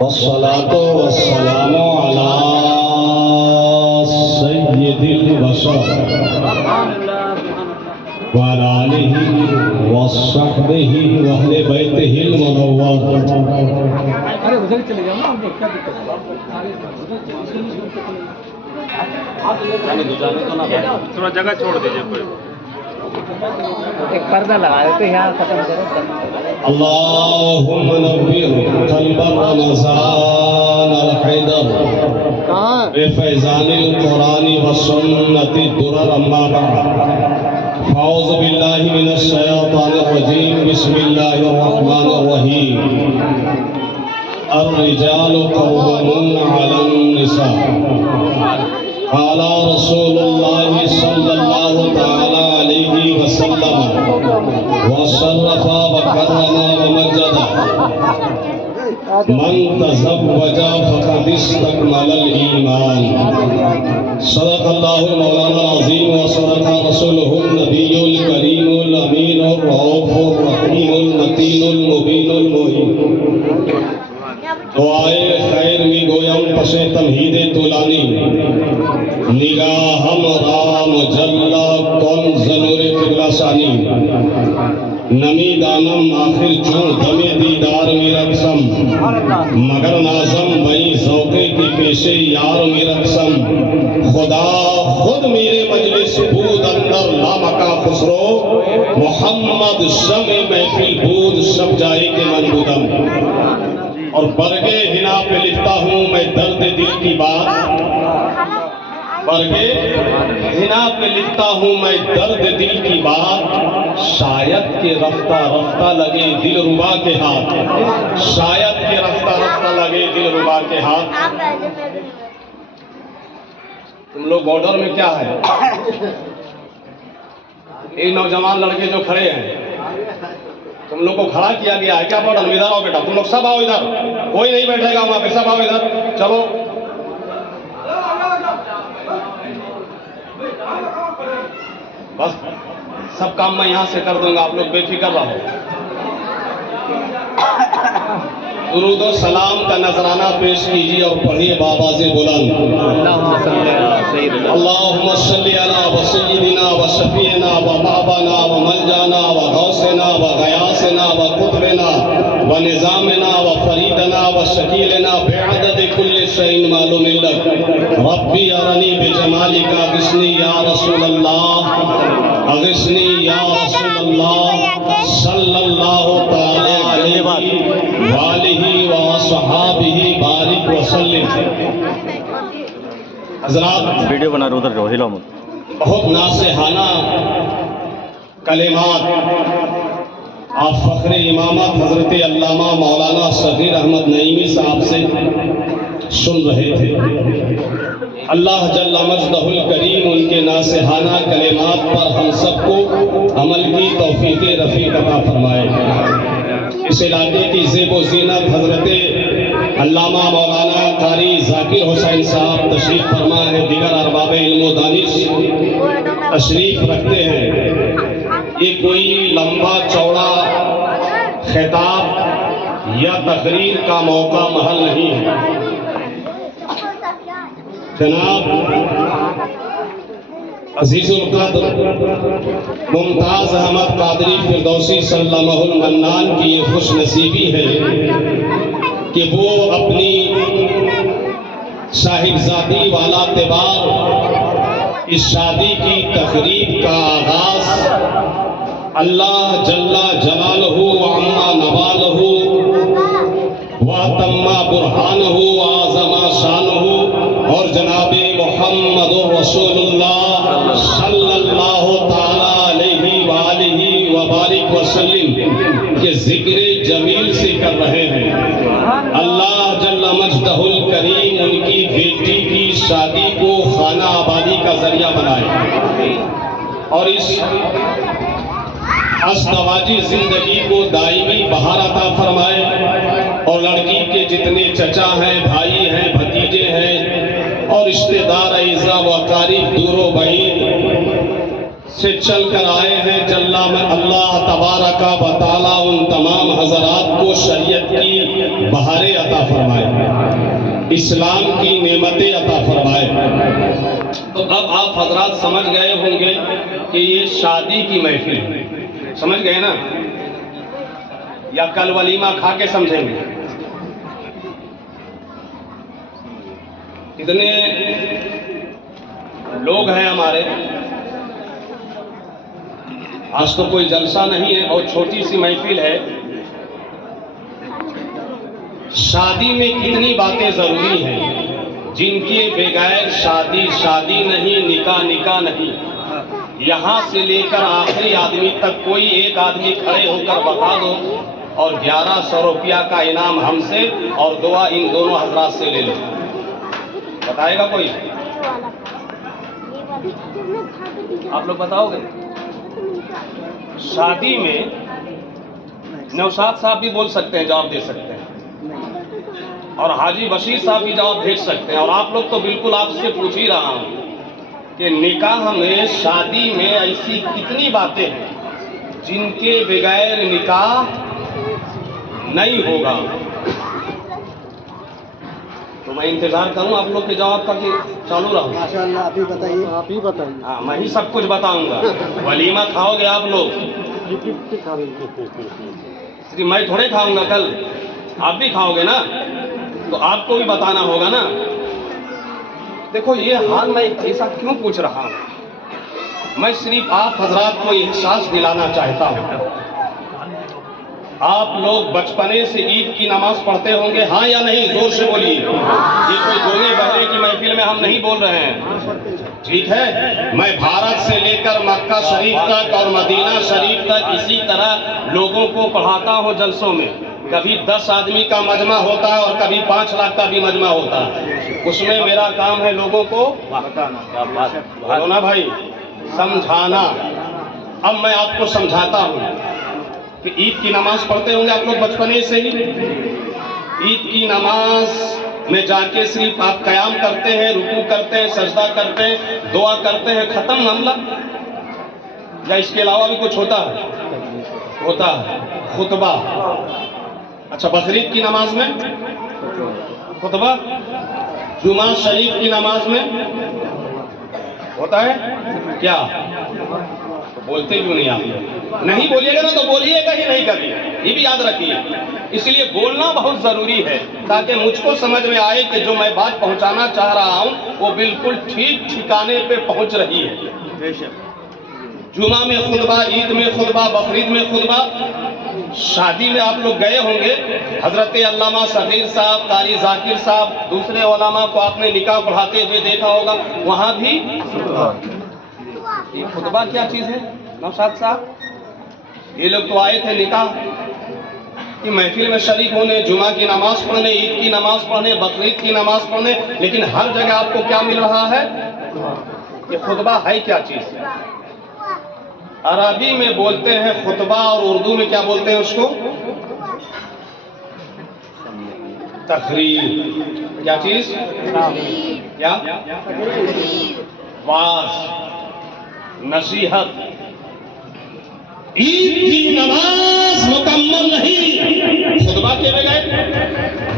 والصلاة والسلام على سيد البشر وعلى آله وصحبه وأهل بيته المنور. تھوڑا جگہ چھوڑ دیجیے کوئی ایک پردہ لگا دیتے یہاں ختم کرو. اللهم نبّر قلب رمضان الحيدر بفيضان القرآن والسنة الدرر. أما بعد فأعوذ بالله من الشيطان الرجيم. بسم الله الرحمن الرحيم. الرجال قوامون على النساء. قال رسول الله صلى الله تعالى عليه وسلم وشرف وكرم ومجد من تزوج فقد استكمل الإيمان. صدق الله مولانا العظيم وصدق رسوله النبي الكريم الأمين الرؤوف الرحيم المتين المبين المهين. دعائے خیر می گویم پس تمہید طولانی نگاہم رام جلا کن زنور قبلہ ثانی نمی دانم آخر چون دم دیدار میرا قسم مگر نازم بئی ذوقے کی پیشے یار میرا قسم خدا خود میرے مجلس بود اندر لامکا خسرو محمد شمع محفل بود سب جائے کے من بودم. اور برگے ہنا پہ لکھتا ہوں میں درد دل کی بات. برگے ہنا پہ لکھتا ہوں میں درد دل کی بات. شاید کہ رفتہ رفتہ لگے دل ربا کے ہاتھ. شاید کہ رفتہ رفتہ لگے دل ربا کے ہاتھ. تم لوگ بارڈر میں کیا ہے؟ یہ نوجوان لڑکے جو کھڑے ہیں تم لوگ کو کھڑا کیا گیا ہے کیا بارڈر میں؟ ادھر آؤ بیٹا, تم لوگ سب آؤ ادھر. کوئی نہیں بیٹھے گا وہاں پہ, سب آؤ ادھر. چلو بس سب کام میں یہاں سے کر دوں گا, آپ لوگ بے فکر رہو. درود و سلام کا نذرانہ پیش کیجیے اور پڑھیے بآواز بلند. اللہم صلی علی سیدنا و شفیعنا و بابانا و ملجانا و غوثنا و غیاثنا و قطبنا و نظامنا و فریدنا و شکیلنا بعدد کل شیء معلوم لک. ربی ارنی بجمالک اغثنی یا رسول اللہ, اغثنی یا رسول اللہ صلی اللہ تعالی علیہ وآلہ وصحابہ بارک وسلم. حضرات ویڈیو بنا رہے ادھر جو ہلاؤ مت. بہت ناصحانہ کلمات آپ فخر امامت حضرت علامہ مولانا صغیر احمد نعیمی صاحب سے سن رہے تھے. اللہ جل مجدہ الکریم ان کے ناصحانہ کلمات پر ہم سب کو عمل کی توفیق رفیق عطا فرمائے. اس علاقے کی زیب و زینت حضرت علامہ مولانا قاری ذاکر حسین صاحب تشریف فرما ہے, دیگر ارباب علم و دانش تشریف رکھتے ہیں. یہ کوئی لمبا چوڑا خطاب یا تقریر کا موقع محل نہیں ہے. جناب عزیز القدر ممتاز احمد قادری فردوسی سلمہ المنان کی یہ خوش نصیبی ہے کہ وہ اپنی صاحبزادی والا تہوار اس شادی کی تقریب کا آغاز اللہ جل جلالہ وعما نوالہ واتم برہانہ وعظم شانہ اور جناب محمد رسول اللہ صلی اللہ تعالی علیہ وآلہ وبارک وسلم کے ذکر جمیل سے کر رہے ہیں. اللہ جل مجدہ الکریم ان کی بیٹی کی شادی کو خانہ آبادی کا ذریعہ بنائے اور اس ازدواجی زندگی کو دائمی بہار عطا فرمائے. اور لڑکی کے جتنے چچا ہیں, بھائی ہیں, بھتیجے ہیں اور رشتہ دار اعزاء و اقارب دور و بعید سے چل کر آئے ہیں، اللہ تبارک و تعالیٰ ان تمام حضرات کو شریعت کی بہاریں عطا فرمائے، اسلام کی نعمتیں عطا فرمائے۔ تو اب آپ حضرات سمجھ گئے ہوں گے کہ یہ شادی کی محفل ہے، سمجھ گئے نا؟ یا کل ولیمہ کھا کے سمجھیں گے؟ اتنے لوگ ہیں ہمارے، آج تو کوئی جلسہ نہیں ہے، بہت چھوٹی سی محفل ہے۔ شادی میں کتنی باتیں ضروری ہیں جن کے بغیر شادی شادی نہیں، نکاح نکاح نہیں۔ یہاں سے لے کر آخری آدمی تک کوئی ایک آدمی کھڑے ہو کر بتا دو اور 1100 روپیہ کا انعام ہم سے اور دعا ان دونوں حضرات سے لے لو، بتائے گا کوئی؟ آپ لوگ بتاؤ گے؟ شادی میں نوشاد صاحب بھی بول سکتے ہیں، جواب دے سکتے ہیں، اور حاجی بشیر صاحب بھی جواب بھیج سکتے ہیں، اور آپ لوگ تو بالکل آپ سے پوچھ ہی رہا ہوں کہ نکاح میں، شادی میں ایسی کتنی باتیں ہیں جن کے بغیر نکاح نہیں ہوگا۔ تو میں انتظار کروں آپ لوگ کے جواب کا کہ چالو رہوں؟ ماشاءاللہ، آپ ہی بتائیے، آپ ہی بتائیے۔ ہاں، میں ہی سب کچھ بتاؤں گا۔ ولیمہ کھاؤ گے آپ لوگ؟ صرف میں تھوڑے کھاؤں گا، کل آپ بھی کھاؤ گے نا، تو آپ کو بھی بتانا ہوگا نا۔ دیکھو یہ حال میں ایسا کیوں پوچھ رہا ہوں، میں صرف آپ حضرات کو احساس دلانا چاہتا ہوں۔ آپ لوگ بچپنے سے عید کی نماز پڑھتے ہوں گے، ہاں یا نہیں؟ زور سے بولیے۔ یہ کوئی گونے بہرے کی محفل میں ہم نہیں بول رہے ہیں، ٹھیک ہے؟ میں بھارت سے لے کر مکہ شریف تک اور مدینہ شریف تک اسی طرح لوگوں کو پڑھاتا ہوں جلسوں میں۔ کبھی 10 آدمی کا مجمع ہوتا ہے اور کبھی 5 لاکھ کا بھی مجمع ہوتا ہے، اس میں میرا کام ہے لوگوں کو بولو نا بھائی، سمجھانا۔ اب میں آپ کو سمجھاتا ہوں کہ عید کی نماز پڑھتے ہوں گے آپ لوگ بچپنے سے ہی۔ عید کی نماز میں جا کے صرف آپ قیام کرتے ہیں، رکوع کرتے ہیں، سجدہ کرتے ہیں، دعا کرتے ہیں، ختم معاملہ؟ یا اس کے علاوہ بھی کچھ ہوتا ہے؟ ہوتا ہے خطبہ۔ اچھا، بقرعید کی نماز میں خطبہ، جمعہ شریف کی نماز میں ہوتا ہے کیا؟ بولتے کیوں نہیں آپ؟ نہیں بولیے گا نا تو بولیے گا ہی نہیں کبھی، یہ بھی یاد رکھیے۔ اس لیے بولنا بہت ضروری ہے تاکہ مجھ کو سمجھ میں آئے کہ جو میں بات پہنچانا چاہ رہا ہوں وہ بالکل ٹھیک ٹھکانے پہ پہنچ رہی ہے۔ جمعہ میں خطبہ، عید میں خطبہ، بقرعید میں خطبہ۔ شادی میں آپ لوگ گئے ہوں گے، حضرت علامہ صغیر صاحب، قاری ذاکر صاحب، دوسرے علماء کو آپ نے نکاح پڑھاتے ہوئے دیکھا ہوگا، وہاں بھی یہ خطبہ کیا چیز ہے نوشاد صاحب؟ یہ لوگ تو آئے تھے نکاح کی محفل میں شریک ہونے، جمعہ کی نماز پڑھنے، عید کی نماز پڑھنے، بقرعید کی نماز پڑھنے، لیکن ہر جگہ آپ کو کیا مل رہا ہے؟ یہ خطبہ ہے کیا چیز؟ عربی میں بولتے ہیں خطبہ، اور اردو میں کیا بولتے ہیں اس کو؟ تقریر۔ کیا چیز؟ کیا؟ واعظ، نصیحت۔ عید کی نماز مکمل نہیں خطبہ کے بغیر،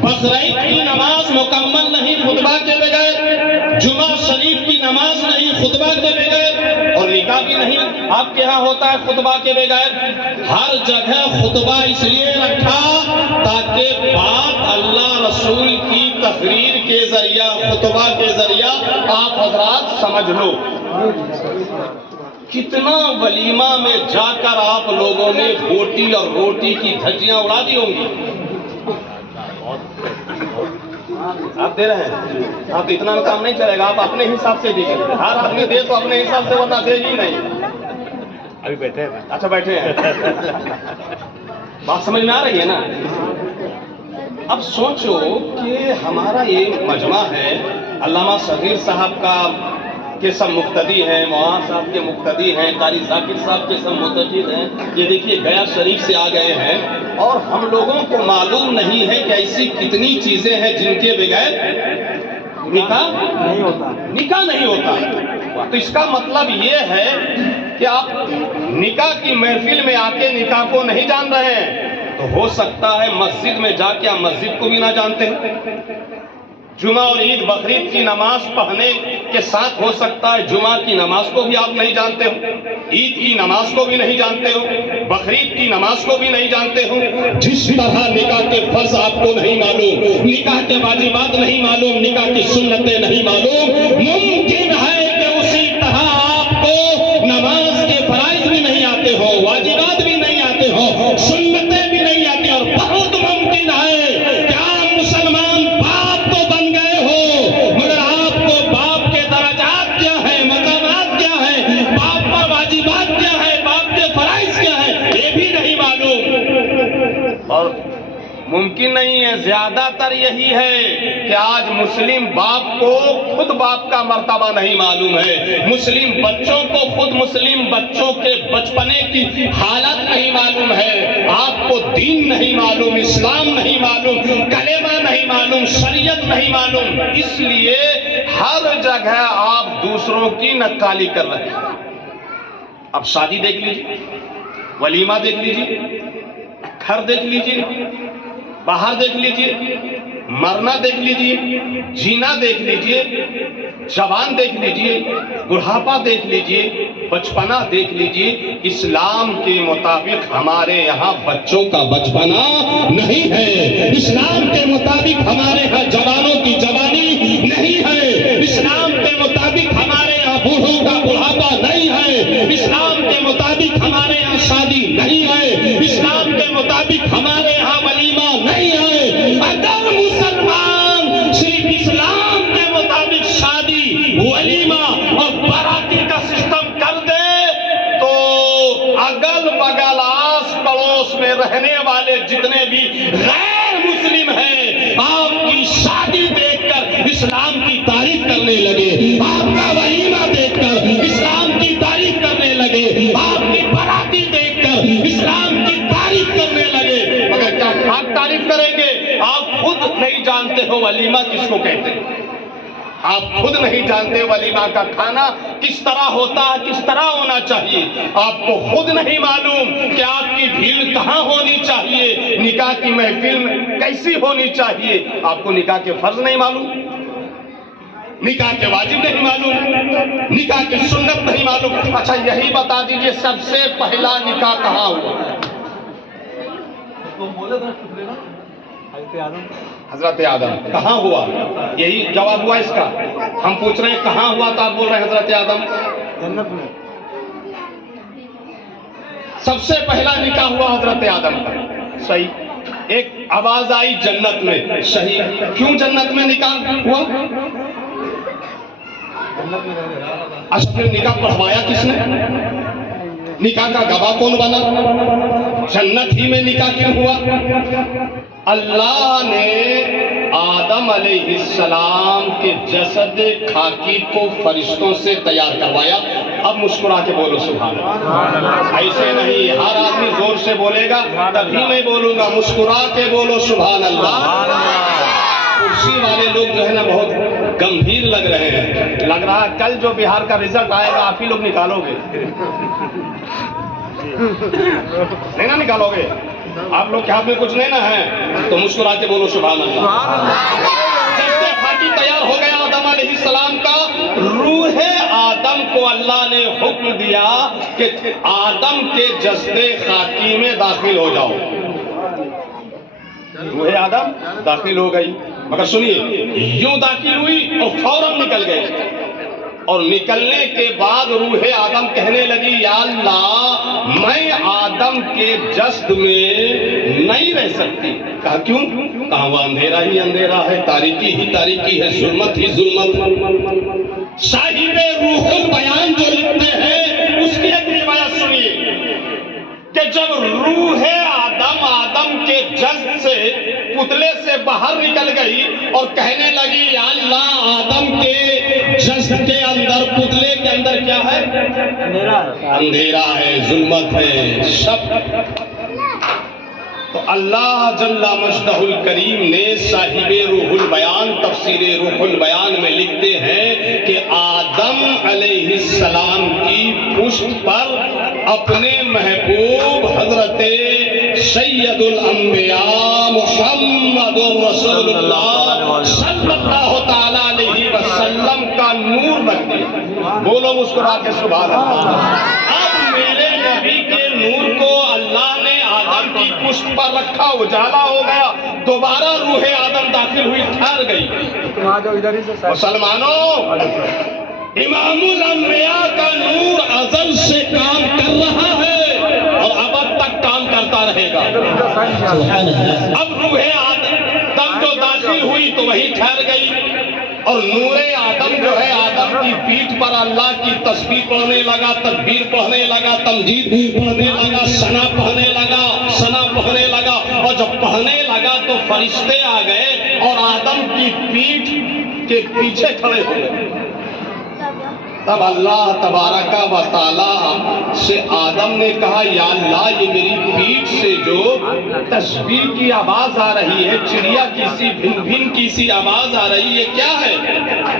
بقرعید کی نماز مکمل نہیں خطبہ کے بغیر، جمعہ شریف کی نماز نہیں خطبہ کے بغیر، اور نکاح بھی نہیں آپ کے ہاں ہوتا ہے خطبہ کے بغیر۔ ہر جگہ خطبہ اس لیے رکھا تاکہ بات اللہ رسول کی تقریر کے ذریعہ، خطبہ کے ذریعہ آپ حضرات سمجھ لو۔ کتنا ولیمہ میں جا کر آپ لوگوں نے بوٹی اور روٹی کی دھجیاں اڑا دی ہوں گی۔ آپ دے رہے ہیں؟ آپ اتنا کام نہیں چلے گا، آپ اپنے حساب سے دیجیے، ہر آدمی دے تو اپنے حساب سے، ورنہ دے ہی نہیں۔ ابھی بیٹھے ہیں؟ اچھا بیٹھے ہیں، بات سمجھ میں آ رہی ہے نا؟ اب سوچو کہ ہمارا یہ مجمع ہے، علامہ صغیر صاحب کا کے سب مقتدی ہیں، مولانا صاحب کے مقتدی ہیں، قاری ذاکر صاحب کے سب مقتدی ہیں، یہ دیکھیے گیا شریف سے آ گئے ہیں، اور ہم لوگوں کو معلوم نہیں ہے کہ ایسی کتنی چیزیں ہیں جن کے بغیر نکاح نہیں ہوتا۔ تو اس کا مطلب یہ ہے کہ آپ نکاح کی محفل میں آ کے نکاح کو نہیں جان رہے ہیں، تو ہو سکتا ہے مسجد میں جا کے آپ مسجد کو بھی نہ جانتے ہیں۔ جمعہ اور عید بقرعید کی نماز پڑھنے کے ساتھ ہو سکتا ہے جمعہ کی نماز کو بھی آپ نہیں جانتے ہو، عید کی نماز کو بھی نہیں جانتے ہو، بقرعید کی نماز کو بھی نہیں جانتے ہو۔ جس طرح نکاح کے فرض آپ کو نہیں معلوم، نکاح کے واجبات نہیں معلوم، نکاح کی سنتیں نہیں معلوم، ممکن ہے کہ اسی طرح آپ کو نماز کے فرائض بھی نہیں آتے ہو، واجبات بھی نہیں آتے ہو، سنتیں بھی نہیں آتی، اور بہت ممکن ہے کہ آپ مسلمان باپ تو بن گئے ہو، مگر آپ کو باپ کے درجات کیا ہے، مقامات کیا ہے، باپ پر واجبات کیا ہے، باپ کے فرائض کیا ہے، یہ بھی نہیں معلوم۔ اور ممکن نہیں ہے، زیادہ تر یہی ہے کہ آج مسلم باپ کو خود باپ کا مرتبہ نہیں معلوم ہے، مسلم بچوں کو خود مسلم بچوں کے بچپنے کی حالت نہیں معلوم ہے، آپ کو دین نہیں معلوم، اسلام نہیں معلوم، کلمہ نہیں معلوم، شریعت نہیں معلوم، اس لیے ہر جگہ آپ دوسروں کی نقالی کر رہے ہیں۔ اب شادی دیکھ لیجیے، ولیمہ دیکھ لیجیے، گھر دیکھ لیجیے، باہر دیکھ لیجیے، مرنا دیکھ لیجیے، جینا دیکھ لیجیے، جوان دیکھ لیجیے، بڑھاپا دیکھ لیجیے، بچپنا دیکھ لیجیے۔ اسلام کے مطابق ہمارے یہاں بچوں کا بچپنا نہیں ہے، اسلام کے مطابق ہمارے یہاں جوانوں کی جوانی نہیں ہے، اسلام کے مطابق ہمارے یہاں بوڑھوں کا بڑھاپا نہیں ہے، اسلام کے مطابق ہمارے یہاں شادی نہیں ہے، اسلام کے مطابق ہمارے یہاں ولیمہ نہیں ہے۔ اگر مسلمان صرف اسلام کے مطابق شادی، ولیمہ اور باراتی کا سسٹم کر دے تو اگل بگل آس پڑوس میں رہنے والے جتنے بھی غیر مسلم ہیں آپ کی شادی دیکھ کر اسلام کی تعریف کرنے لگے، آپ کا ولیمہ دیکھ کر اسلام کی تعریف کرنے لگے، آپ کی باراتی دیکھ کر اسلام کی تعریف کرنے لگے۔ مگر کیا کھاک تعریف کریں گے؟ آپ خود نہیں جانتے ہو ولیمہ کس کو کہتے ہیں، آپ خود نہیں جانتے ولیمہ کا کھانا کس طرح ہوتا ہے، کس طرح ہونا چاہیے، آپ کو خود نہیں معلوم کہ آپ کی بھیڑ کہاں ہونی چاہیے، نکاح کی محفل میں کیسی ہونی چاہیے، آپ کو نکاح کے فرض نہیں معلوم، نکاح کے واجب نہیں معلوم، نکاح کی سنت نہیں معلوم۔ اچھا یہی بتا دیجئے سب سے پہلا نکاح کہاں ہوا؟ حضرت آدم۔ کہاں ہوا؟ یہی جواب ہوا اس کا۔ ہم پوچھ رہے ہیں کہاں ہوا تو آپ بول رہے ہیں حضرت آدم۔ جنت میں۔ سب سے پہلا نکاح ہوا حضرت آدم کا، صحیح۔ ایک آواز آئی جنت میں، صحیح۔ کیوں جنت میں نکاح ہوا؟ اصل میں نکاح پڑھوایا کس نے؟ نکاح کا گواہ کون بنا؟ جنت ہی میں نکاح کیوں ہوا؟ اللہ نے آدم علیہ السلام کے جسد خاکی کو فرشتوں سے تیار کروایا۔ اب مسکرا کے بولو سبحان اللہ۔ ایسے نہیں، ہر آدمی زور سے بولے گا تبھی میں بولوں گا، مسکرا کے بولو سبحان اللہ۔ کرسی والے لوگ جو ہے نا بہت گمبھیر لگ رہے ہیں، لگ رہا ہے کل جو بہار کا رزلٹ آئے گا آپ ہی لوگ نکالو گے، نہیں نا نکالو گے؟ آپ لوگ کے ہاتھ میں کچھ نہیں نا ہے تو مسکرا کے بولو سبحان اللہ۔ جسد خاکی تیار ہو گیا آدم علیہ السلام کا، روح آدم کو اللہ نے حکم دیا کہ آدم کے جسد خاکی میں داخل ہو جاؤ۔ روح آدم داخل ہو گئی، مگر سنیے یوں داخل ہوئی اور فوراً نکل گئے، اور نکلنے کے بعد روح آدم کہنے لگی یا اللہ میں آدم کے جسد میں نہیں رہ سکتی۔ کہا کیوں؟ کہا وہ اندھیرا ہی اندھیرا ہے، تاریکی ہی تاریکی ہے، ظلمت ہی ظلمت۔ صاحب روح البیان جو لکھتے ہیں اس کی ایک روایت سنیے کہ جب روح آدم کے جسد سے پتلے سے باہر نکل گئی اور کہنے لگی یا اللہ آدم کے جسد کے اندر، پتلے کے اندر کیا ہے؟ اندھیرا ہے، ظلمت ہے، شب۔ تو اللہ جل مجدہ الکریم نے صاحب روح البیان تفسیر روح البیان میں لکھتے ہیں کہ آدم آدم علیہ السلام کی پشت پر اپنے محبوب حضرت سید الانبیاء محمد رسول اللہ صلی اللہ تعالی علیہ وسلم کا نور رکھ دیا. بولو مسکرا کے سبحان اللہ. اب میرے نبی کے نور کو اللہ نے آدم کی پشت پر رکھا, اجالا ہو گیا, دوبارہ روح آدم داخل ہوئی, ٹھہر گئی. مسلمانوں, امام الانبیاء کا نور ازل سے کام کر رہا ہے اور ابد تک کام کرتا رہے گا. اب روح آدم جو داخل ہوئی تو وہی ٹھہر گئی, اور نور آدم جو ہے آدم کی پیٹھ پر اللہ کی تسبیح پڑھنے لگا, تکبیر پڑھنے لگا, تمجید پڑھنے لگا, ثنا پڑھنے لگا, اور جب پڑھنے لگا تو فرشتے آ گئے اور آدم کی پیٹھ کے پیچھے کھڑے ہو گئے. تب اللہ تبارک و تعالی سے آدم نے کہا, یا اللہ یہ میری پیٹھ سے جو تسبیح کی آواز آ رہی ہے, چڑیا کی سی بھن بھن کی سی آواز آ رہی ہے, کیا ہے؟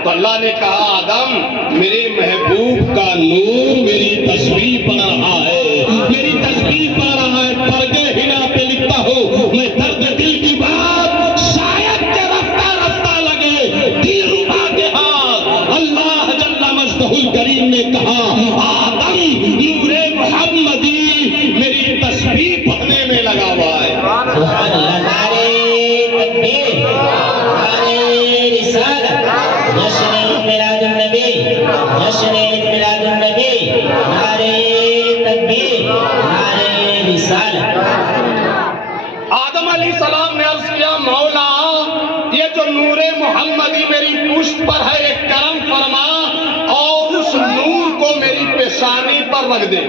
تو اللہ نے کہا, آدم میرے محبوب کا نور میری تسبیح پڑھ رہا ہے, میری تسبیح پڑھ رہا ہے. پرگے ہنا پہ لکھتا ہوں میں درد دل کی بات شاید کہ رفتہ رفتہ لگے دل ربا کے ہاتھ. اللہ جل مجدہ الکریم نے کہا, آدم نور محمدی میری تسبیح پڑھنے میں لگا ہوا ہے. سبحان اللہ. نعرہ تکبیر, نعرہ رسالت, جشن میلاد النبی, جشن میلاد النبی, نعرہ تکبیر, نعرہ رسالت. آدم علیہ السلام نے عرض کیا, مولا یہ جو نور محمدی میری پشت پر ہے ایک کرم فرما اور اس نور کو میری پیشانی پر رکھ دے.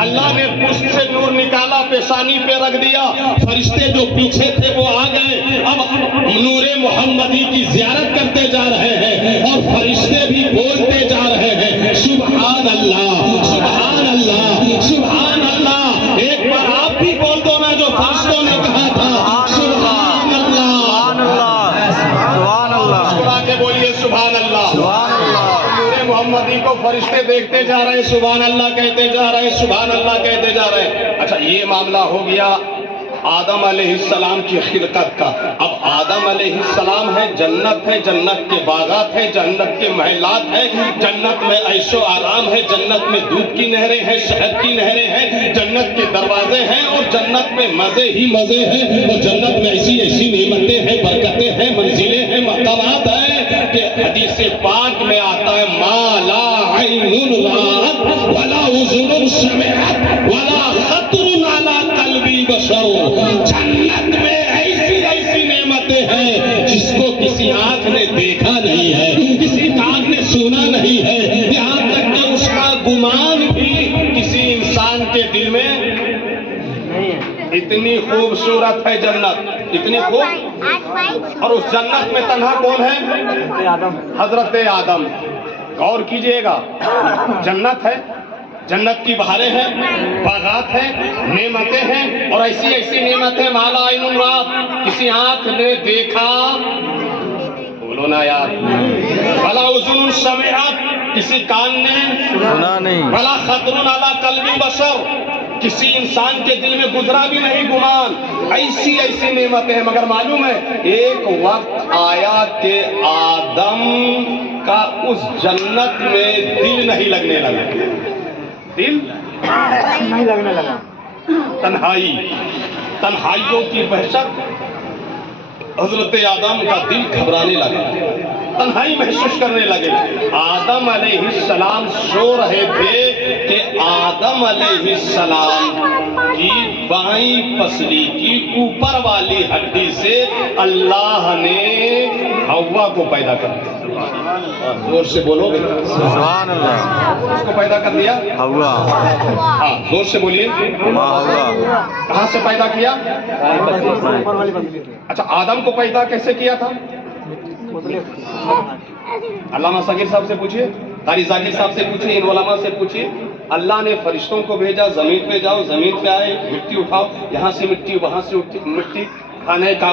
اللہ نے پشت سے نور نکالا, پیشانی پہ رکھ دیا. فرشتے جو پیچھے تھے وہ آ گئے, اب نور محمدی کی زیارت کرتے جا رہے ہیں اور فرشتے بھی بولتے جا رہے ہیں, سبحان اللہ, سبحان اللہ, سبحان اللہ. ایک بار آپ بھی بول دو نا جو فرشتوں نے کہا تھا, سبحان اللہ, سبحان اللہ, مسکرا کے بولیے سبحان اللہ. نور محمدی کو فرشتے دیکھتے جا رہے, سبحان اللہ کہتے جا رہے, سبحان اللہ کہتے جا رہے. اچھا یہ معاملہ ہو گیا آدم علیہ السلام کی خلقت کا. اب آدم علیہ السلام ہے, جنت ہے, جنت کے باغات ہے, جنت کے محلات ہے, جنت میں عیش و آرام ہے, جنت میں دودھ کی نہریں ہیں, شہد کی نہریں ہیں, جنت کے دروازے ہیں اور جنت میں مزے ہی مزے ہیں, اور جنت میں ایسی ایسی نعمتیں ہیں, برکتیں ہیں, منزلیں ہیں, مقامات ہیں کہ حدیث پاک میں آتا ہے, ما لا عین رأت ولا اذن سمعت ولا خطر علی قلب بشر. جنت میں ایسی ایسی نعمتیں ہیں جس کو کسی آنکھ نے دیکھا نہیں ہے, کسی کان نے سنا نہیں ہے, یہاں تک کہ اس کا گمان بھی کسی انسان کے دل میں. اتنی خوبصورت ہے جنت, اتنی خوب. اور اس جنت میں تنہا کون ہے؟ حضرت آدم. غور کیجئے گا, جنت ہے, جنت کی بہاریں ہیں, باغات ہیں, نعمتیں ہیں, اور ایسی ایسی نعمتیں مالا عین رات, کسی آنکھ نے دیکھا, بولو نا یار, بلا اذن سمعت, کسی کان نے سنا نہیں, بلا خطر علی قلب بشر, کسی انسان کے دل میں گزرا بھی نہیں گمان. ایسی ایسی نعمتیں ہیں. مگر معلوم ہے ایک وقت آیا کہ آدم کا اس جنت میں دل نہیں لگنے لگا, دل نہیں لگنے لگا. تنہائی, تنہائیوں کی وحشت, حضرت آدم کا دل گھبرانے لگا, تنہائی محسوس کرنے لگے. آدم علیہ السلام سو رہے تھے کہ آدم علیہ السلام کی بائیں پسلی کی اوپر والی ہڈی سے اللہ نے حوا کو پیدا کر دیا. زور سے بولو گے, سبحان اللہ. اس کو پیدا کر دیا, ہوا, ہاں زور سے بولیے. ہوا, کہاں سے پیدا کیا؟ اچھا آدم کو پیدا کیسے کیا تھا؟ علامہ صغیر صاحب سے پوچھئے, قاری ذاکر صاحب سے پوچھئے, ان علماء سے پوچھئے. اللہ نے فرشتوں کو بھیجا, زمین پہ جاؤ, زمین پہ آئے, مٹی اٹھاؤ, یہاں سے مٹی, وہاں سے مٹی, کھانے کا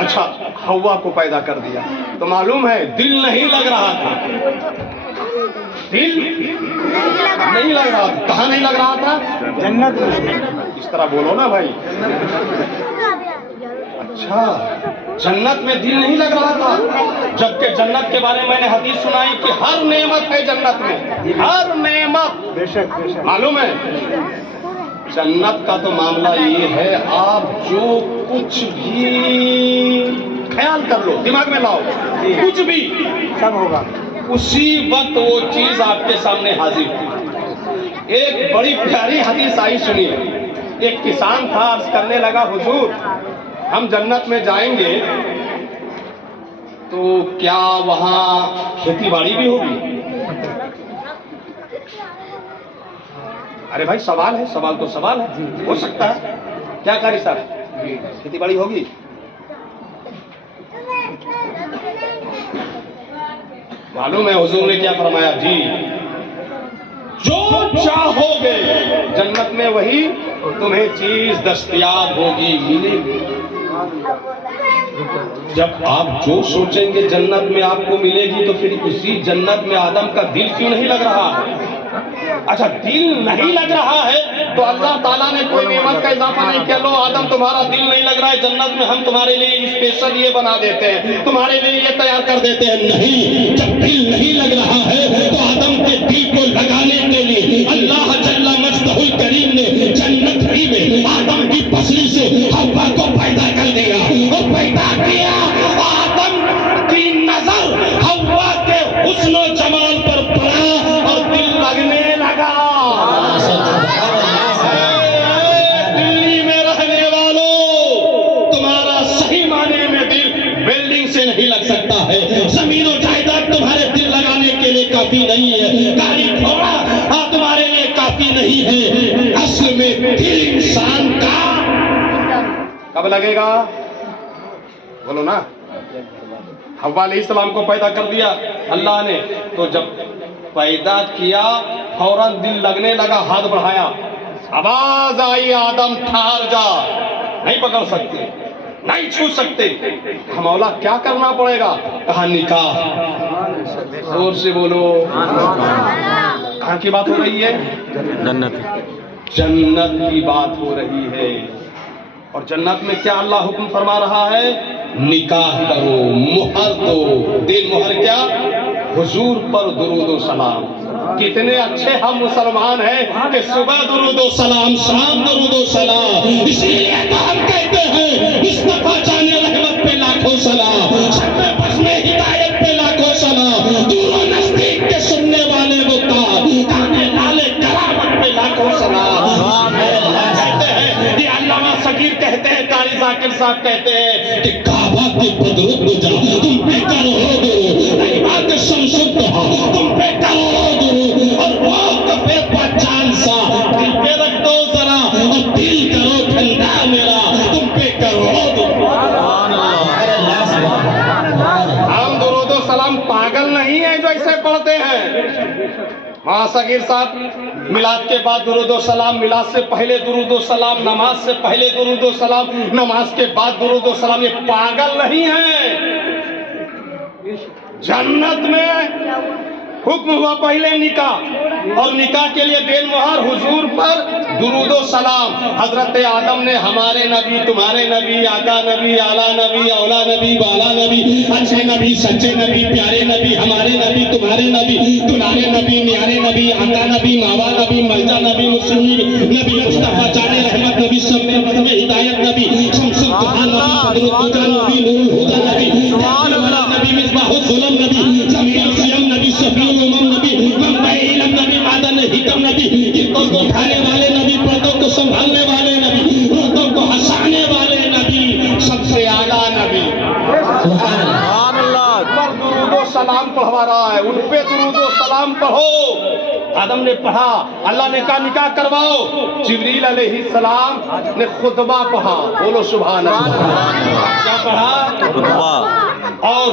اچھا ہوا کو پیدا کر دیا تو معلوم ہے دل نہیں لگ رہا تھا، دل نہیں لگ رہا تھا. کہاں نہیں لگ رہا تھا؟ جنت میں. اس طرح بولو نا بھائی. اچھا جنت میں دل نہیں لگ رہا تھا، جبکہ جنت کے بارے میں میں نے حدیث سنائی کہ ہر نعمت ہے جنت میں، ہر نعمت. بے شک بے شک. معلوم ہے جنت کا تو معاملہ یہ ہے آپ جو کچھ بھی خیال کر لو، دماغ میں لاؤ، کچھ بھی سب ہوگا. اسی وقت وہ چیز آپ کے سامنے حاضر تھی. ایک بڑی پیاری حدیث آئی سنیے. ایک کسان تھا، عرض کرنے لگا حضور ہم جنت میں جائیں گے تو کیا وہاں کھیتی باڑی بھی ہوگی؟ ارے بھائی سوال ہے، سوال تو سوال ہے، ہو سکتا ہے. کیا قاری صاحب کھیتی باڑی ہوگی؟ معلوم ہے حضور نے کیا فرمایا؟ جی جو چاہو گے جنت میں وہی تمہیں چیز دستیاب ہوگی، ملے گی. جب آپ جو سوچیں گے جنت میں آپ کو ملے گی تو پھر اسی جنت میں آدم کا دل کیوں نہیں لگ رہا ہے؟ اچھا دل نہیں لگ رہا ہے تو اللہ تعالیٰ نے کوئی نعمت کا اضافہ نہیں کیا، لو آدم تمہارا دل نہیں لگ رہا ہے جنت میں ہم تمہارے لیے اسپیشل یہ بنا دیتے ہیں، تمہارے لیے یہ تیار کر دیتے ہیں. نہیں، جب دل نہیں لگ رہا ہے تو آدم کے دل کو لگانے کے لیے اللہ جل مجدہ الکریم نے جنت ہی میں آدم کی پسلی سے حوا کو پیدا کر دیا اور پیدا کیا. آدم کی نظر حوا کے حسن و جمال پر پڑا اور دل لگنے لگا. دلی میں رہنے والوں تمہارا صحیح معنی میں دل بلڈنگ سے نہیں لگ سکتا ہے، زمین و جائیداد تمہارے دل لگانے کے لیے کافی نہیں ہے، گاڑی گھوڑا تمہارے لیے کافی نہیں ہے. اصل میں دل انسان کا کب لگے گا؟ بولو نا. حوا علیہ السلام کو پیدا کر دیا اللہ نے تو جب پیدا کیا فوراً دل لگنے لگا، ہاتھ بڑھایا، آواز آئی آدم ٹھہر جا، نہیں پکڑ سکتے، نہیں چھو سکتے. مولا کیا کرنا پڑے گا؟ کہا نکاح. زور سے بولو. کہاں کی بات ہو رہی ہے؟ جنت کی بات ہو رہی ہے. اور جنت میں کیا اللہ حکم فرما رہا ہے؟ نکاح کرو، مہر دو. دین مہر کیا؟ حضور پر درود و سلام. کتنے اچھے ہم مسلمان ہیں کہ صبح درود و سلام، شام درود و سلام. اسی لیے تو ہم کہتے ہیں مصطفیٰ جان رحمت پہ لاکھوں سلام، شب بزم ہدایت پہ لاکھوں سلام، دور و نزدیک کے سننے والے مختار کانے لالے کرامت پہ لاکھوں سلام. کہتے ہیں یہ علامہ صغیر کہتے ہیں، قاری ذاکر صاحب کہتے ہیں کہ کعبہ کے بدرود ہو جا تم پہ کروڑوں درود، عباد شمس الضحا تم پہ کروڑوں درود، اور وقت پہ پہچان سا دل پہ رکھ دو ذرا اور دل کرو ٹھنڈا میرا تم پہ کروڑوں درود. ہم درود و سلام پاگل نہیں ہیں جو ایسے پڑھتے ہیں. ہاں صغیر صاحب میلاد کے بعد درود و سلام، میلاد سے پہلے درود و سلام، نماز سے پہلے درود و سلام، نماز کے بعد درود و سلام. یہ پاگل نہیں ہیں. جنت میں حکم ہوا پہلے نکاح، اور نکاح کے لیے دین مہر حضور پر درود و سلام. حضرت آدم نے ہمارے نبی، تمہارے نبی، آقا نبی، اعلیٰ نبی، اولا نبی، بالا نبی، اچھے نبی، سچے نبی، پیارے نبی، ہمارے نبی، تمہارے نبی، دلارے نبی، نیارے نبی، آقا نبی، ماوا نبی، ملجا نبی، مسلم نبی، مصطفیٰ جان رحمت نبی، سب میں بزم ہدایت نبی، شمس الضحا نبی، بدر الدجا نبی، نور الہدی نبی، نبی، مصباح الظلم نبی، جمیل القیام نبی، شفیع الامم نبی، منبع علم نبی، معدن حکم نبی، گردوں کو اٹھانے والے نبی، پردوں کو سنبھالنے والے نبی، روحوں کو ہنسانے والے نبی، سب سے اعلیٰ نبی. سبحان اللہ. پر درود و سلام پڑھوا رہا ہے، ان پہ درود و سلام پڑھو. آدم نے پڑھا، اللہ نے کہا نکاح کرواؤ. جبریل علیہ السلام نے خطبہ پڑھا. بولو سبحان اللہ. کیا پڑھا؟ خطبہ. اور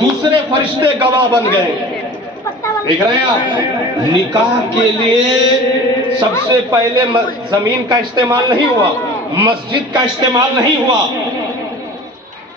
دوسرے فرشتے گواہ بن گئے. دیکھ رہے ہیں آپ، نکاح کے لیے سب سے پہلے زمین کا استعمال نہیں ہوا، مسجد کا استعمال نہیں ہوا.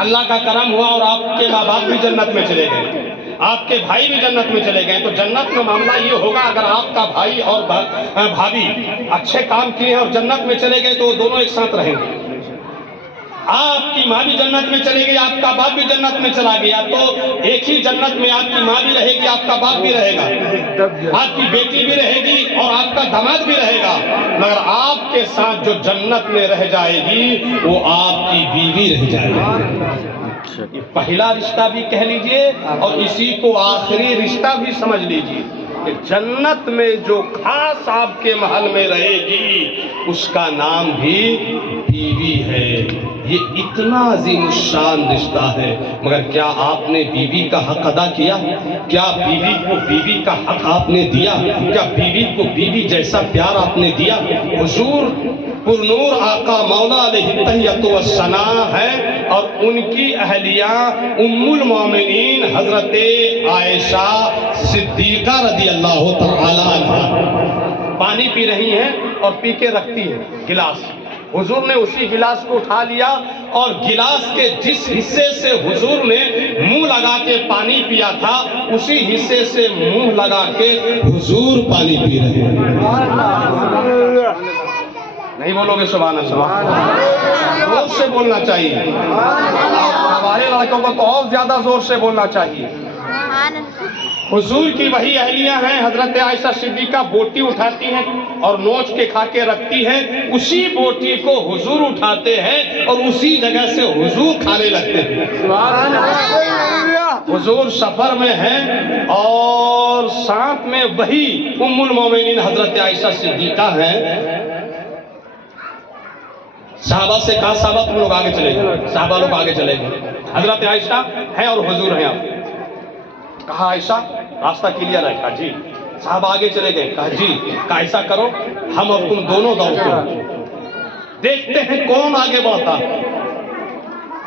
اللہ کا کرم ہوا اور آپ کے ماں باپ بھی جنت میں چلے گئے، آپ کے بھائی بھی جنت میں چلے گئے، تو جنت میں معاملہ یہ ہوگا اگر آپ کا بھائی اور بھابھی اچھے کام کیے ہیں اور جنت میں چلے گئے تو وہ دونوں ایک ساتھ رہیں گے۔ آپ کی ماں بھی جنت میں چلے گئی، آپ کا باپ بھی جنت میں چلا گیا، تو ایک ہی جنت میں آپ کی ماں بھی رہے گی، آپ کا باپ بھی رہے گا، آپ کی بیٹی بھی رہے گی اور آپ کا داماد بھی رہے گا، مگر آپ کے ساتھ جو جنت میں رہ جائے گی وہ آپ کی بیوی رہ جائے گی۔ یہ پہلا رشتہ بھی کہہ لیجئے اور اسی کو آخری رشتہ بھی سمجھ لیجئے کہ جنت میں جو خاص آپ کے محل میں رہے گی اس کا نام بھی بیوی ہے۔ یہ اتنا عظیم الشان رشتہ ہے، مگر کیا آپ نے بیوی کا حق ادا کیا؟ کیا بیوی کو بیوی کا حق آپ نے دیا؟ کیا بیوی کو بیوی جیسا پیار آپ نے دیا؟ حضور پرنور آقا مولا علیہ تحیت و ثنا ہے اور ان کی اہلیہ ام المومنین حضرت عائشہ صدیقہ رضی اللہ تعالی عنہا پانی پی رہی ہیں اور پی کے رکھتی ہیں گلاس، حضور نے اسی گلاس کو اٹھا لیا اور گلاس کے جس حصے سے حضور نے منہ لگا کے پانی پیا تھا اسی حصے سے منہ لگا کے حضور پانی پی رہے ہیں۔ نہیں بولو گے سبحان اللہ؟ زور سے بولنا چاہیے، ہمارے لڑکوں کو تو اور زیادہ زور سے بولنا چاہیے۔ حضور کی وہی اہلیہ ہیں حضرت عائشہ صدیقہ، بوٹی اٹھاتی ہیں اور نوچ کے کھا کے رکھتی ہیں، اسی بوٹی کو حضور اٹھاتے ہیں اور اسی جگہ سے حضور کھانے لگتے ہیں۔ حضور سفر میں ہیں اور ساتھ میں وہی ام المومنین حضرت عائشہ صدیقہ ہیں۔ صحابہ سے کہا صحابہ تم لوگ آگے چلے گئے، صحابہ لوگ آگے چلے گئے، حضرت عائشہ ہیں اور حضور ہیں۔ آپ کہا عائشہ راستہ کلیئر ہے؟ کہا جی۔ صحابہ آگے چلے گئے، کہا جی۔ کہا ایسا کرو ہم اور تم دونوں دوڑتے ہیں، دیکھتے ہیں کون آگے بڑھتا۔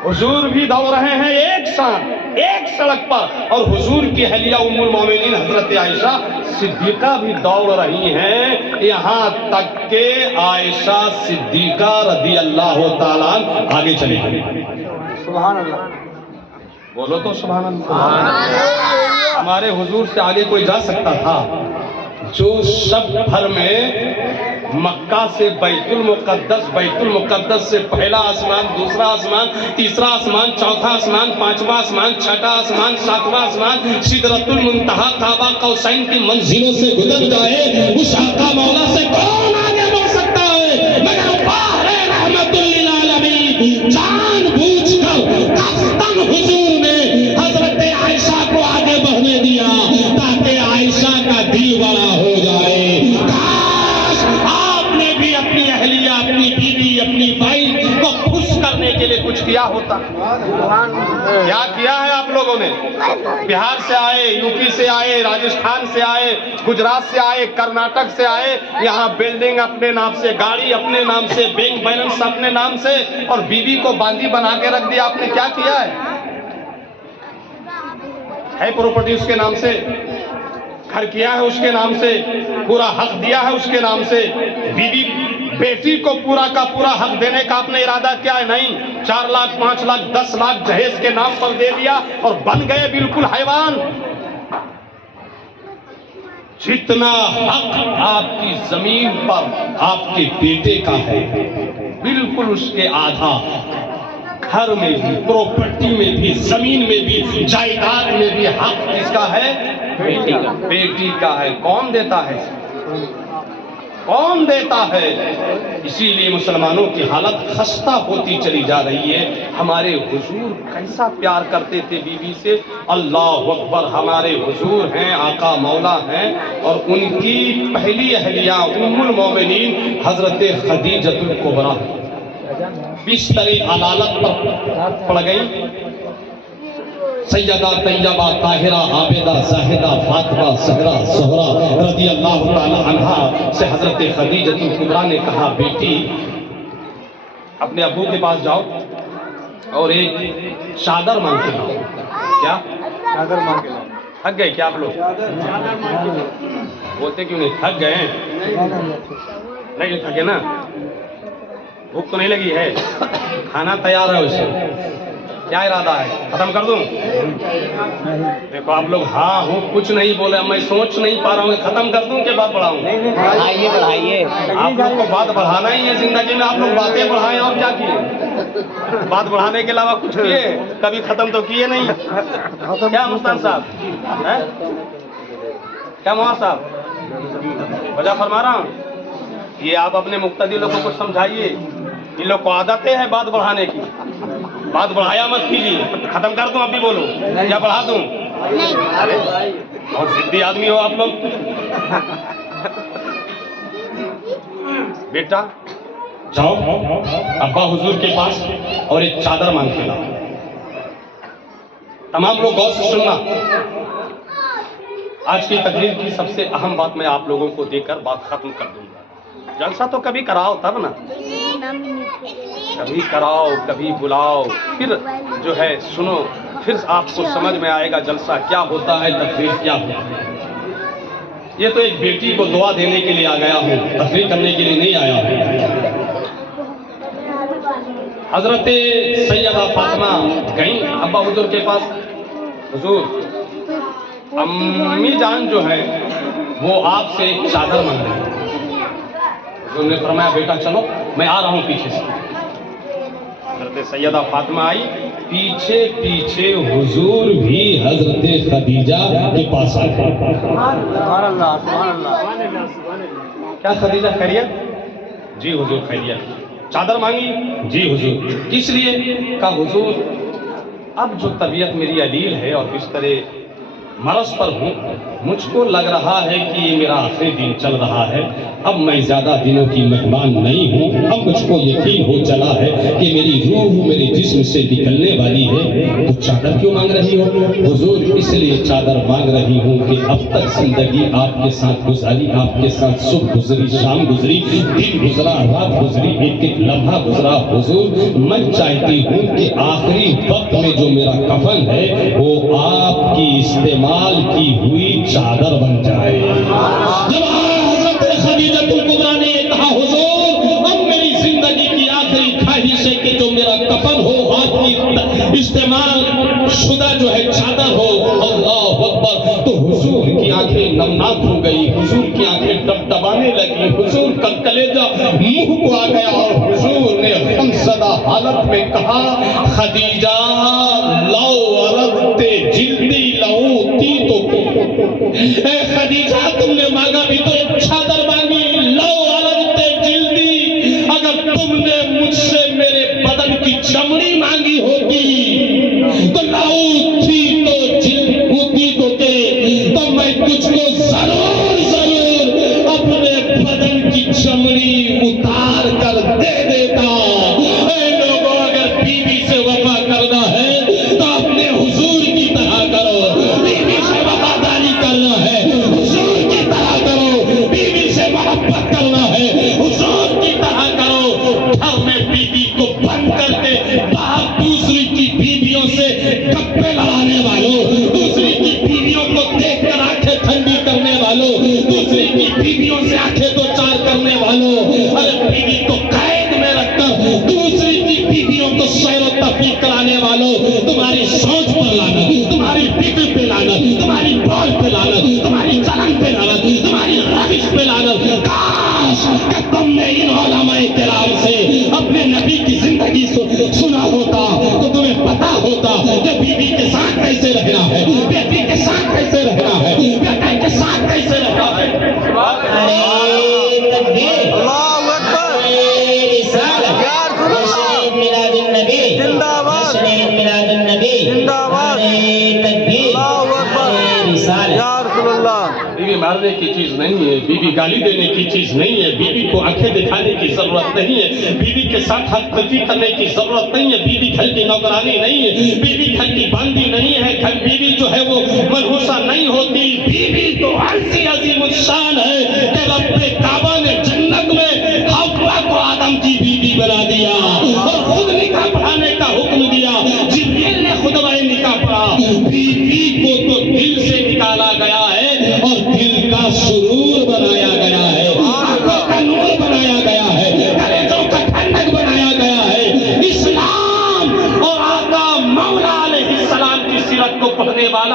حضور بھی دوڑ رہے ہیں ایک ساتھ ایک سڑک پر اور حضور کی اہلیہ ام المومنین حضرت عائشہ صدیقہ بھی دوڑ رہی ہیں، یہاں تک کہ عائشہ صدیقہ رضی اللہ تعالیٰ آگے چلی گئی۔ سبحان اللہ، بولو تو سبحان اللہ۔ ہمارے حضور سے آگے کوئی جا سکتا تھا؟ جو شب بھر میں مکہ سے بیت المقدس سے پہلا آسمان، دوسرا آسمان، تیسرا آسمان، چوتھا آسمان، پانچواں آسمان، چھٹا آسمان، ساتواں آسمان، سدرۃ المنتہا، قاب قوسین کی منزلوں سے گزر جائے، اس آقا مولا سے کون آگے بڑھ سکتا ہے؟ مگر باہر رحمت للعالمین جان بوجھ کر قصداً حضور نے حضرت عائشہ کو آگے بڑھنے دیا تاکہ عائشہ کا دل بڑا ہو جائے۔ کاش آپ نے بھی اپنی اہلیہ، اپنی بیوی، اپنی بھائی کو خوش کرنے کے لیے کچھ کیا ہوتا۔ کیا کیا ہے آپ لوگوں نے؟ بہار سے آئے، یو پی سے آئے، راجستھان سے آئے، گجرات سے آئے، کرناٹک سے آئے، یہاں بلڈنگ اپنے نام سے، گاڑی اپنے نام سے، بینک بیلنس اپنے نام سے اور بیوی کو باندھی بنا کے رکھ دیا۔ آپ نے کیا کیا ہے پراپرٹی اس کے نام سے، گھر کیا ہے اس کے نام سے، پورا حق دیا ہے اس کے نام سے، بیوی بیٹی کو پورا کا پورا حق دینے کا آپ نے ارادہ کیا ہے؟ نہیں، 4 لاکھ 5 لاکھ 10 لاکھ جہیز کے نام پر دے دیا اور بن گئے بالکل حیوان۔ جتنا حق آپ کی زمین پر آپ کے بیٹے کا ہے بالکل اس کے آدھا گھر میں بھی، پراپرٹی میں بھی، زمین میں بھی، جائیداد میں بھی حق کس کا ہے؟ بیٹی کا، بیٹی کا ہے۔ کون دیتا ہے؟ کون دیتا ہے؟ اسی لیے مسلمانوں کی حالت خستہ ہوتی چلی جا رہی ہے۔ ہمارے حضور کیسا پیار کرتے تھے بیوی سے، اللہ اکبر۔ ہمارے حضور ہیں، آقا مولا ہیں، اور ان کی پہلی اہلیہ ام المومنین حضرت خدیجۃ الکبریٰ بستر علالت پر پڑ گئی۔ سیدہ طیبہ طاہرہ عابدہ زاہدہ فاطمہ زہرا زہرا رضی اللہ تعالی عنہا سے حضرت خدیجۃ الکبریٰ نے کہا بیٹی اپنے ابو کے پاس جاؤ اور ایک چادر مانگ کے لاؤ۔ کیا چادر مانگ کے لاؤ؟ تھک گئے کیا آپ لوگ؟ بولتے کیوں نہیں؟ تھک گئے؟ نہیں تھکے نا؟ بھوک تو نہیں لگی ہے؟ کھانا تیار ہے اسے، کیا ارادہ ہے؟ ختم کر دوں؟ دیکھو آپ لوگ ہاں ہوں کچھ نہیں بولے، میں سوچ نہیں پا رہا ہوں ختم کر دوں کہ بات بڑھاؤں؟ بڑھائیے بڑھائیے. آپ لوگ کو بات بڑھانا ہی ہے زندگی میں، آپ لوگ باتیں بڑھائیں اور کیا کیے؟ بات بڑھانے کے علاوہ کچھ کیے؟ کبھی ختم تو کیے نہیں. کیا مستان صاحب ہیں؟ کیا مولانا صاحب وجہ فرما رہا ہوں؟ یہ آپ اپنے مقتدی لوگوں کو سمجھائیے، ان لوگ کو عادتیں ہیں بات بڑھانے کی. بات بڑھایا مت کیجیے. ختم کر دوں اب بھی بولو یا بڑھا دوں؟ ارے بہت ضدی آدمی ہو آپ لوگ. بیٹا جاؤ ابا حضور کے پاس اور ایک چادر مانگ کے لاؤ. تمام لوگ غور سے سننا. آج کی تقریر کی سب سے اہم بات میں آپ لوگوں کو دے کر بات ختم کر دوں گا. جلسہ تو کبھی کراؤ تب نا، کبھی کراؤ کبھی بلاؤ، پھر جو ہے سنو، پھر آپ کو سمجھ میں آئے گا جلسہ کیا ہوتا ہے، تقریر کیا ہوتا ہے. یہ تو ایک بیٹی کو دعا دینے کے لیے آ گیا ہوں، تقریر کرنے کے لیے نہیں آیا ہوں. حضرت سیدہ فاطمہ گئیں ابا حضور کے پاس. حضور امی جان جو ہے وہ آپ سے ایک چادر مانگ رہی ہے. حضور نے فرمایا بیٹا چلو میں آ رہا ہوں پیچھے سے. حضرت سیدہ فاطمہ آئی، پیچھے پیچھے حضور بھی حضرت خدیجہ کے پاس آئے. کیا خدیجہ خیریت؟ جی حضور خیریت. چادر مانگی؟ جی حضور. کس لیے؟ کہا حضور اب جو طبیعت میری علیل ہے اور بستر مرض پر ہوں، مجھ کو لگ رہا ہے کہ یہ میرا آخری دن چل رہا ہے. اب میں زیادہ دنوں کی مہمان نہیں ہوں. اب مجھ کو یقین ہو چلا ہے کہ میری روح میرے جسم سے نکلنے والی ہے. تو چادر کیوں مانگ رہی ہو؟ حضور اس لیے چادر مانگ رہی ہوں کہ اب تک زندگی آپ کے ساتھ گزاری، آپ کے ساتھ صبح گزری، شام گزری، دن گزرا، رات گزری، ایک ایک لمحہ گزرا. حضور میں چاہتی ہوں کہ آخری وقت میں جو میرا کفن ہے وہ آپ کی استعمال کی ہوئی چادر بن جائے. جب حضرت خدیجہ الکبریٰ نے کہا حضور اب میری زندگی کی آخری خواہش ہے کہ جو میرا کفن ہو آپ کی استعمال شدہ جو ہے چادر ہو. اللہ اکبر. تو حضور کی آنکھیں نمناک ہو گئی، حضور کی آنکھیں ڈبڈبانے لگی، حضور کا کلیجہ منہ کو آ گیا اور حضور نے غمزدہ حالت میں کہا خدیجہ لو عرضت جلدی لعوتی تو اے خدیجہ تم نے مانگا بھی تو ایک چادر مانگی. لو عرضت جلدی اگر تم نے مجھ سے میرے بدن کی چمڑی مانگی ہوتی تو لعوتی تو جلد ہوتی تو میں تجھ کو ضرور ضرور اپنے بدن کی چمڑی اتار کر دے دیتا. اے لوگوں اگر بیوی سے وفا کرنا ہے تو اپنے حضور کی طرح کرو. بیوی سے وفاداری کرنا ہے حضور کی طرح کرو. بیوی سے محبت کرنا ہے حضور کی طرح کرو. گھر میں بیوی کو بند کر کے باہر دوسری کی بیویوں سے گپے لڑانے والوں، دوسری کی بیویوں کو دیکھ کر آنکھیں ٹھنڈی کرنے والوں، دوسری کی بیویوں سے آنکھیں دو چار کرنے والوں، ارے بیوی کو قید میں رکھ کر دوسری کی بیویوں کو سیر و تفریح کرانے والوں، تمہاری سوچ پر لعنت، تمہاری فکر پہ لعنت، تمہاری بول پہ لعنت، تمہاری چلن پہ لعنت، تمہاری روش پہ لعنت. کاش کہ تم نے ان علماء کرام سے اپنے نبی کی زندگی سنا ہوتا تو تمہیں پتا ہوتا کہ بیوی کے ساتھ کیسے رہنا ہے، بیٹی کے ساتھ کیسے رہنا ہے، بیٹے کے ساتھ کیسے رہنا ہے. تکبیر. اللہ اکبر. رسالت. جشن میلاد النبی. زندہ باد. جشن میلاد النبی. زندہ باد. تکبیر. اللہ اکبر. رسالت. یا رسول اللہ. بیوی مارنے کی چیز نہیں ہے، بیوی گالی دینے کی چیز نہیں ہے، بیوی کو آنکھیں دکھانے کی ضرورت نہیں ہے، بیوی کے ساتھ حق تلفی کرنے کی ضرورت نہیں ہے، بیوی گھر کی نوکرانی نہیں ہے، بیوی گھر کی باندھی نہیں ہے، گھر بیوی جو ہے وہ منحوسہ نہیں ہوتی. بیوی تو ایسی عظیم الشان ہے کہ رب کعبہ نے جنت میں حوا کو آدم کی بیوی بنا دیا اور خود نکاح پڑھانے کا حکم دیا. جبریل نے خطبہ نکاح پڑھا. بیوی کو تو دل سے نکالا گیا ہے اور دل کا سرور بنایا گیا ہے، آنکھوں کا نور بنایا گیا ہے، کلیجوں کا ٹھنڈک بنایا گیا ہے. اسلام اور آقا